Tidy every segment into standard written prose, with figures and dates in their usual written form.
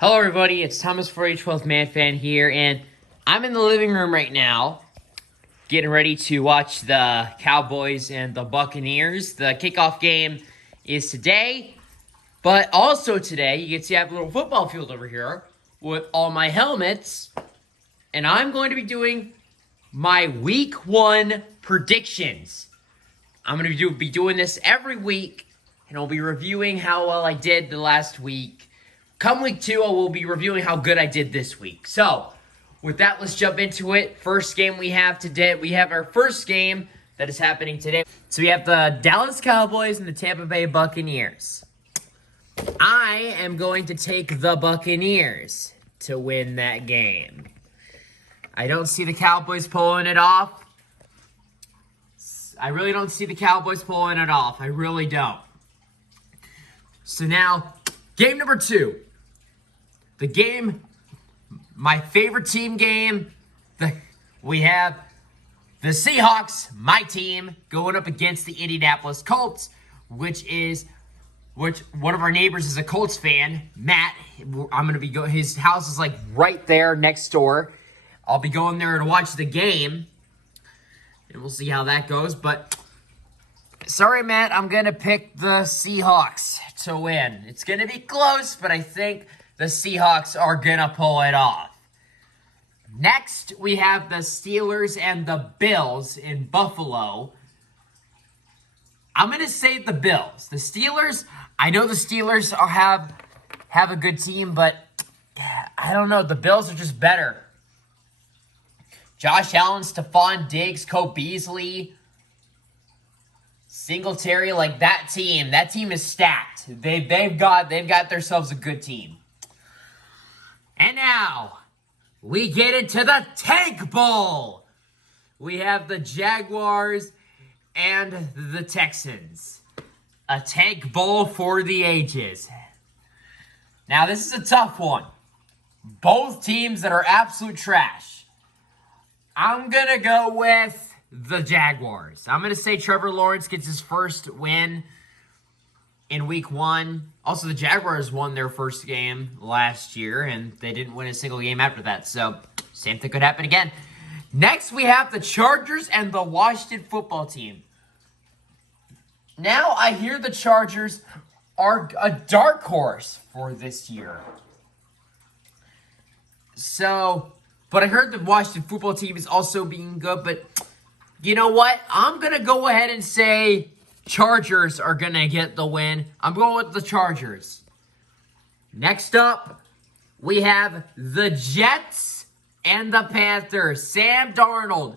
Hello, everybody. It's Thomas for 12th Man Fan here, and I'm in the living room right now, getting ready to watch the Cowboys and the Buccaneers. The kickoff game is today, but also today, you can see I have a little football field over here with all my helmets, and I'm going to be doing my Week 1 predictions. I'm going to be doing this every week, and I'll be reviewing how well I did the last week. Come week 2, I will be reviewing how good I did this week. So, with that, let's jump into it. First game we have today, we have our first game that is happening today. So we have the Dallas Cowboys and the Tampa Bay Buccaneers. I am going to take the Buccaneers to win that game. I don't see the Cowboys pulling it off. I really don't see the Cowboys pulling it off. I really don't. So now, game number 2. The game, my favorite team game, we have the Seahawks, my team, going up against the Indianapolis Colts, which one of our neighbors is a Colts fan, Matt. I'm going to be his house is like right there next door. I'll be going there to watch the game, and we'll see how that goes. But sorry, Matt, I'm going to pick the Seahawks to win. It's going to be close, but I think the Seahawks are going to pull it off. Next, we have the Steelers and the Bills in Buffalo. I'm going to say the Bills. The Steelers, I know the Steelers have a good team, but I don't know. The Bills are just better. Josh Allen, Stephon Diggs, Cole Beasley, Singletary, like that team is stacked. They've got themselves a good team. And now, we get into the Tank Bowl. We have the Jaguars and the Texans. A Tank Bowl for the ages. Now, this is a tough one. Both teams that are absolute trash. I'm going to go with the Jaguars. I'm going to say Trevor Lawrence gets his first win in week 1. Also, the Jaguars won their first game last year, and they didn't win a single game after that. So, same thing could happen again. Next, we have the Chargers and the Washington football team. Now, I hear the Chargers are a dark horse for this year. So, but I heard the Washington football team is also being good. But you know what? I'm going to go ahead and say Chargers are going to get the win. I'm going with the Chargers. Next up, we have the Jets and the Panthers. Sam Darnold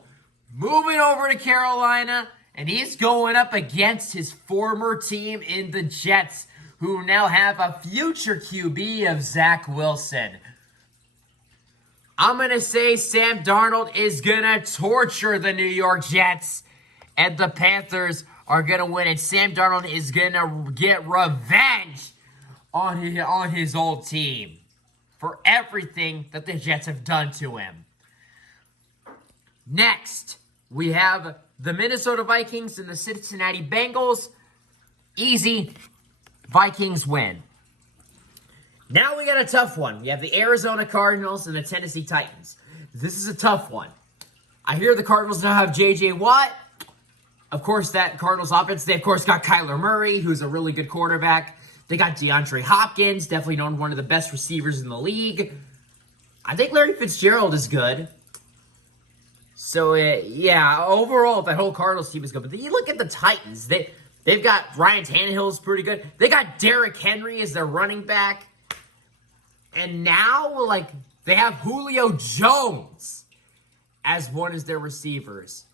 moving over to Carolina, and he's going up against his former team in the Jets, who now have a future QB of Zach Wilson. I'm going to say Sam Darnold is going to torture the New York Jets, and the Panthers are going to win, and Sam Darnold is going to get revenge on his old team for everything that the Jets have done to him. Next, we have the Minnesota Vikings and the Cincinnati Bengals. Easy. Vikings win. Now we got a tough one. We have the Arizona Cardinals and the Tennessee Titans. This is a tough one. I hear the Cardinals now have J.J. Watt. Of course, that Cardinals offense, they of course got Kyler Murray, who's a really good quarterback. They got DeAndre Hopkins, definitely known one of the best receivers in the league. I think Larry Fitzgerald is good. So, yeah, overall, that whole Cardinals team is good. But then you look at the Titans. They've got Ryan Tannehill's pretty good. They got Derrick Henry as their running back. And now, they have Julio Jones as one of their receivers.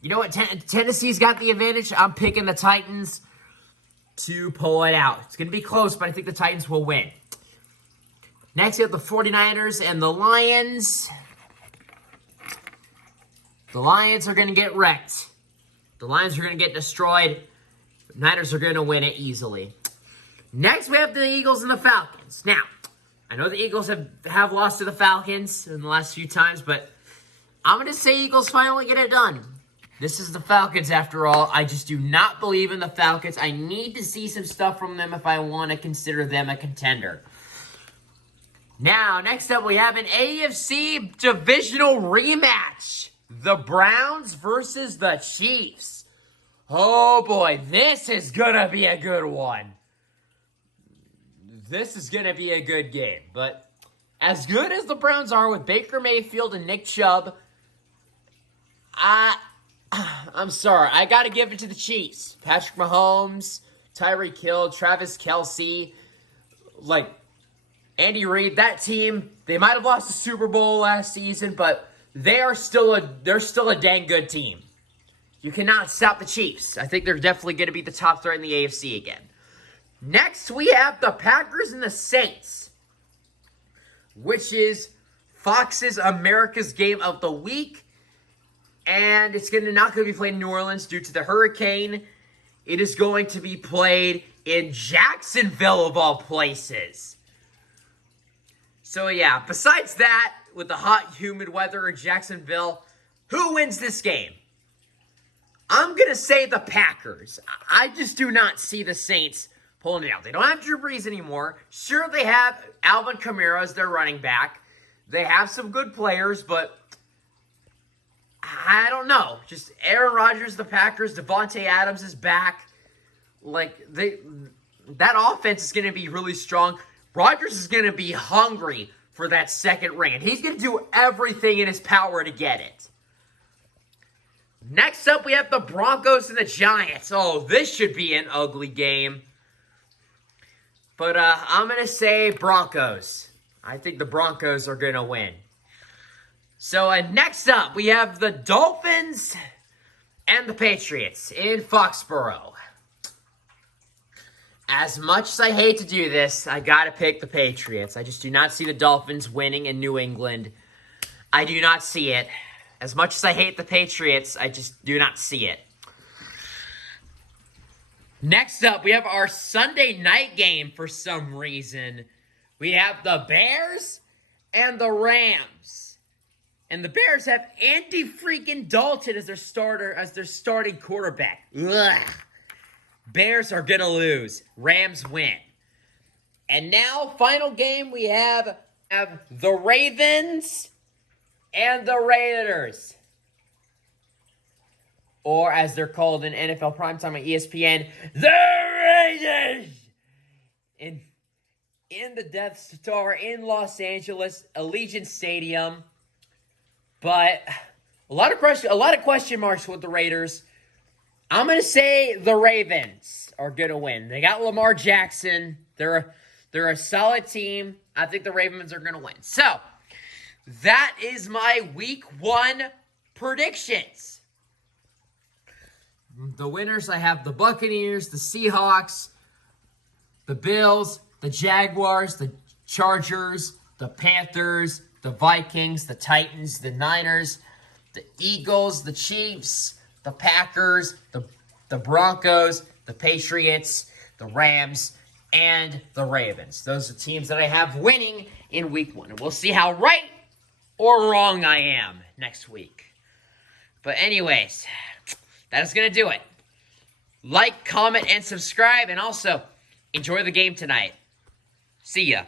You know what? Tennessee's got the advantage. I'm picking the Titans to pull it out. It's going to be close, but I think the Titans will win. Next, we have the 49ers and the Lions. The Lions are going to get wrecked. The Lions are going to get destroyed. The Niners are going to win it easily. Next, we have the Eagles and the Falcons. Now, I know the Eagles have lost to the Falcons in the last few times, but I'm going to say Eagles finally get it done. This is the Falcons after all. I just do not believe in the Falcons. I need to see some stuff from them if I want to consider them a contender. Now, next up, we have an AFC divisional rematch. The Browns versus the Chiefs. Oh boy, this is gonna be a good one. This is gonna be a good game. But as good as the Browns are with Baker Mayfield and Nick Chubb, I'm sorry. I gotta give it to the Chiefs. Patrick Mahomes, Tyreek Hill, Travis Kelce, like Andy Reid, that team, they might have lost the Super Bowl last season, but they're still a dang good team. You cannot stop the Chiefs. I think they're definitely going to be the top threat in the AFC again. Next, we have the Packers and the Saints, which is Fox's America's Game of the Week, and it's not going to be played in New Orleans due to the hurricane. It is going to be played in Jacksonville, of all places. So yeah, besides that, with the hot, humid weather in Jacksonville, who wins this game? I'm going to say the Packers. I just do not see the Saints pulling it out. They don't have Drew Brees anymore. Sure, they have Alvin Kamara as their running back. They have some good players, but I don't know. Just Aaron Rodgers, the Packers, Devontae Adams is back. That offense is going to be really strong. Rodgers is going to be hungry for that second ring, and he's going to do everything in his power to get it. Next up, we have the Broncos and the Giants. Oh, this should be an ugly game. But I'm going to say Broncos. I think the Broncos are going to win. So next up, we have the Dolphins and the Patriots in Foxborough. As much as I hate to do this, I gotta pick the Patriots. I just do not see the Dolphins winning in New England. I do not see it. As much as I hate the Patriots, I just do not see it. Next up, we have our Sunday night game for some reason. We have the Bears and the Rams. And the Bears have Andy freaking Dalton as their starting quarterback. Ugh. Bears are going to lose. Rams win. And now, final game, we have the Ravens and the Raiders. Or, as they're called in NFL primetime on ESPN, the Raiders! In the Death Star in Los Angeles, Allegiant Stadium. But a lot of question marks with the Raiders. I'm going to say the Ravens are going to win. They got Lamar Jackson. They're a solid team. I think the Ravens are going to win. So, that is my Week 1 predictions. The winners, I have the Buccaneers, the Seahawks, the Bills, the Jaguars, the Chargers, the Panthers, the Vikings, the Titans, the Niners, the Eagles, the Chiefs, the Packers, the Broncos, the Patriots, the Rams, and the Ravens. Those are teams that I have winning in Week 1. And we'll see how right or wrong I am next week. But anyways, that is going to do it. Like, comment, and subscribe. And also, enjoy the game tonight. See ya.